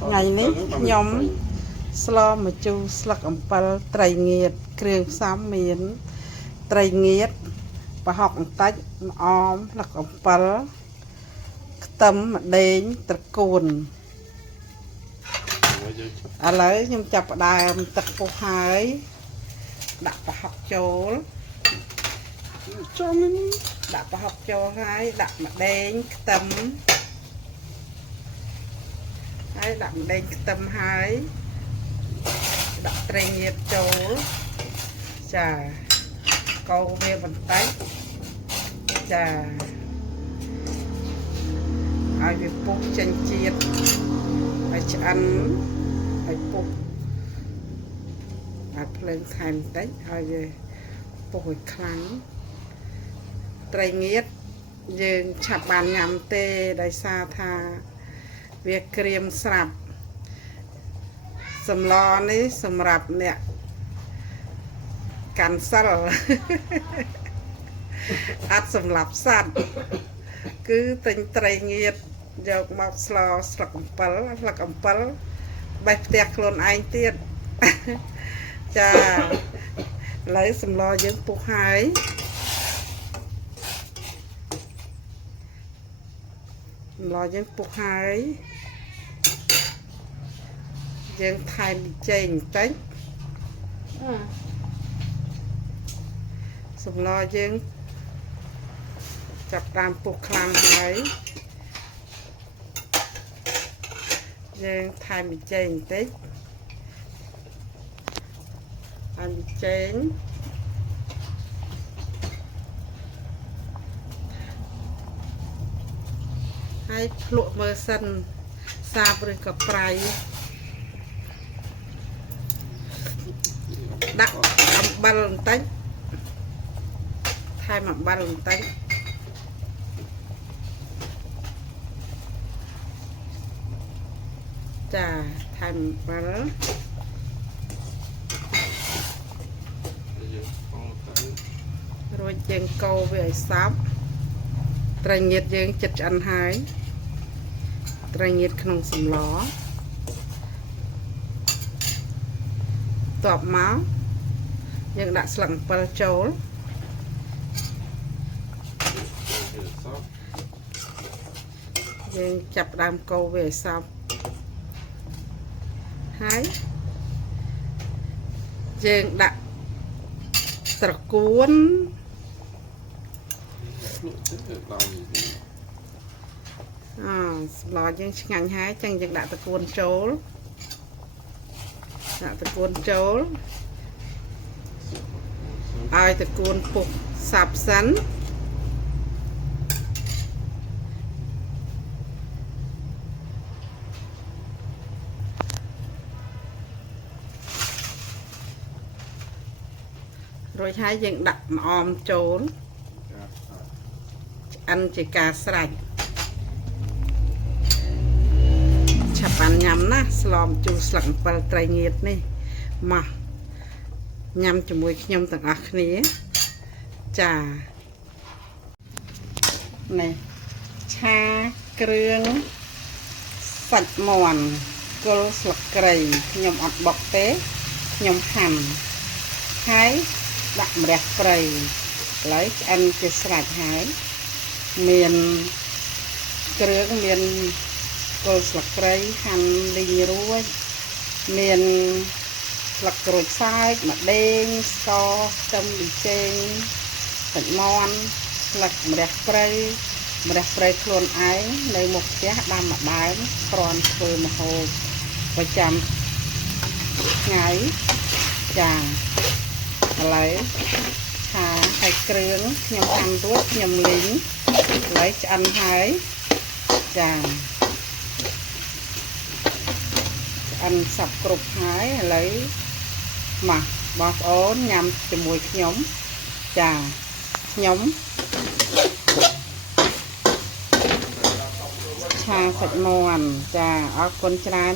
ថ្ងៃនេះខ្ញុំស្លម្ជូរស្លឹកអំពិលត្រីងៀតគ្រឿងផ្សំមានត្រីងៀតប្រហុកបន្តិចម្អមស្លឹកអំពិលខ្ទឹមម្ដេងត្រកួនឥឡូវខ្ញុំចាប់ផ្ដើមទឹកពុះហើយដាក់ប្រហុកចូលដាក់ប្រហុកចូលហើយដាក់ម្ដេងខ្ទឹមហើយដាក់ម្ដេងខ្ទឹមហើយដាក់ត្រីងៀតចូលចាកូរវាបន្តិចចាឲ្យវាពុះចេញជាតិឲ្យឆ្អិនឲ្យពុះឲ្យភ្លើងថែមបន្តិចឲ្យវាពុះឲ្យខ្លាំងត្រីងៀតយើងឆាប់បានញ៉ាំទេដោយសារថាវាក្រៀមស្រាប់សម្លនេះសម្រាប់អ្នកកាន់សិលអត់សម្រាប់សត្វគឺទិញត្រីងៀតយកមកស្លស្លឹកអំពិលបេះផ្ទះខ្លួនឯងទៀតចាឥឡូវសម្លយើងពុះហើយសម្លយើងពុះហើយយើងថែមប៊ីចេងបន្តិចសម្លយើងចាប់តាមពុះខ្លាំងហើយយើងថែមប៊ីចេងបន្តិចថែមប៊ីចេងហើយភ្លក់មើលសិនសាបឬក៏ប្រៃដាក់អំបិលបន្តិចថែមអំបិលបន្តិចចាថែមអំបិលរួចយើងកូរវាឲ្យសព្វត្រីងៀតយើងចិត្តឆ្អិនហើយត្រីងៀតក្នុងសម្លតបមកយើងដាក់ស្លឹកអំពិលចូលយើងចាប់ដើមកូរវាឲ្យសព្វហើយយើងដាក់ត្រកួនសម្លយើងឆ្ងាញ់ហើយចឹងយើងដាក់ត្រកួនចូលឲ្យត្រកួនពុះសាប់សិនរួចហើយយើងដាក់ម្អមចូលឆ្អិនជាការស្រេចឆាប់បានញ៉ាំណាស្លម្ជូរស្លឹកអំពិលត្រីងៀតនេះមកញ៉ាំជាមួយខ្ញុំទាំងអស់គ្នាចានេះឆាគ្រឿងសាច់មាន់គល់ស្លឹកគ្រៃខ្ញុំអត់បុកទេខ្ញុំហាន់ហើយដាក់ម្រះព្រៃឥឡូវឆ្អិនជាស្រេចហើយមានគ្រឿងមានគល់ស្លឹកគ្រៃហាន់លីងរួចមានស្លឹកក្រូចសើចម្ដេងស្ករខ្ទឹមប៊ីចេងសាច់មាន់ស្លឹកម្រះព្រៃខ្លួនឯងនៅមុខផ្ទះដាំម្ដើមគ្រាន់ធ្វើម្ហូបប្រចាំថ្ងៃចាឥឡូវឆាហើយគ្រឿងខ្ញុំហាន់រួចខ្ញុំលីងឥឡូវឆ្អិនហើយចាឆ្អិនសពគ្រប់ហើយឥឡូវមកបងប្អូនញ៉ាំជាមួយខ្ញុំចាខ្ញុំឆាសាច់មាន់ចាអរគុណច្រើន